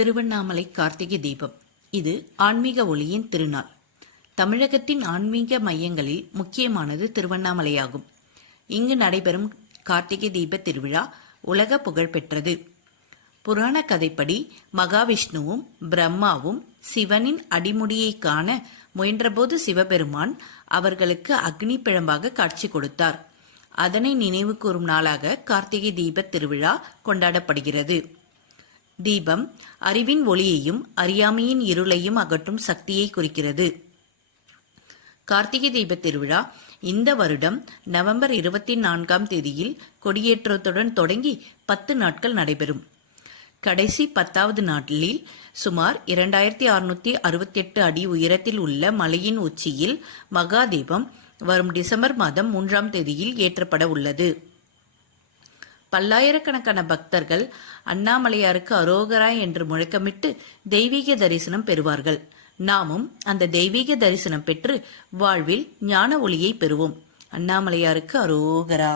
திருவண்ணாமலை கார்த்திகை தீபம். இது ஆன்மீக ஒளியின் திருநாள். தமிழகத்தின் ஆன்மீக மையங்களில் முக்கியமானது திருவண்ணாமலையாகும். இங்கு நடைபெறும் கார்த்திகை தீப திருவிழா உலக புகழ்பெற்றது. புராண கதைப்படி மகாவிஷ்ணுவும் பிரம்மாவும் சிவனின் அடிமுடியை காண முயன்றபோது சிவபெருமான் அவர்களுக்கு அக்னி பிழம்பாக காட்சி கொடுத்தார். அதனை நினைவு கூறும் நாளாக கார்த்திகை தீப திருவிழா கொண்டாடப்படுகிறது. தீபம் அறிவின் ஒளியையும் அறியாமையின் இருளையும் அகற்றும் சக்தியை குறிக்கிறது. கார்த்திகை தீப திருவிழா இந்த வருடம் நவம்பர் 24ஆம் தேதியில் கொடியேற்றத்துடன் தொடங்கி 10 நாட்கள் நடைபெறும். கடைசி 10வது நாளில் சுமார் 2668 அடி உயரத்தில் உள்ள மலையின் உச்சியில் மகாதீபம் வரும் டிசம்பர் மாதம் 3ஆம் தேதியில் ஏற்றப்பட உள்ளது. பல்லாயிரக்கணக்கான பக்தர்கள் அண்ணாமலையாருக்கு அரோகரா என்று முழக்கமிட்டு தெய்வீக தரிசனம் பெறுவார்கள். நாமும் அந்த தெய்வீக தரிசனம் பெற்று வாழ்வில் ஞான ஒளியை பெறுவோம். அண்ணாமலையாருக்கு அரோகரா.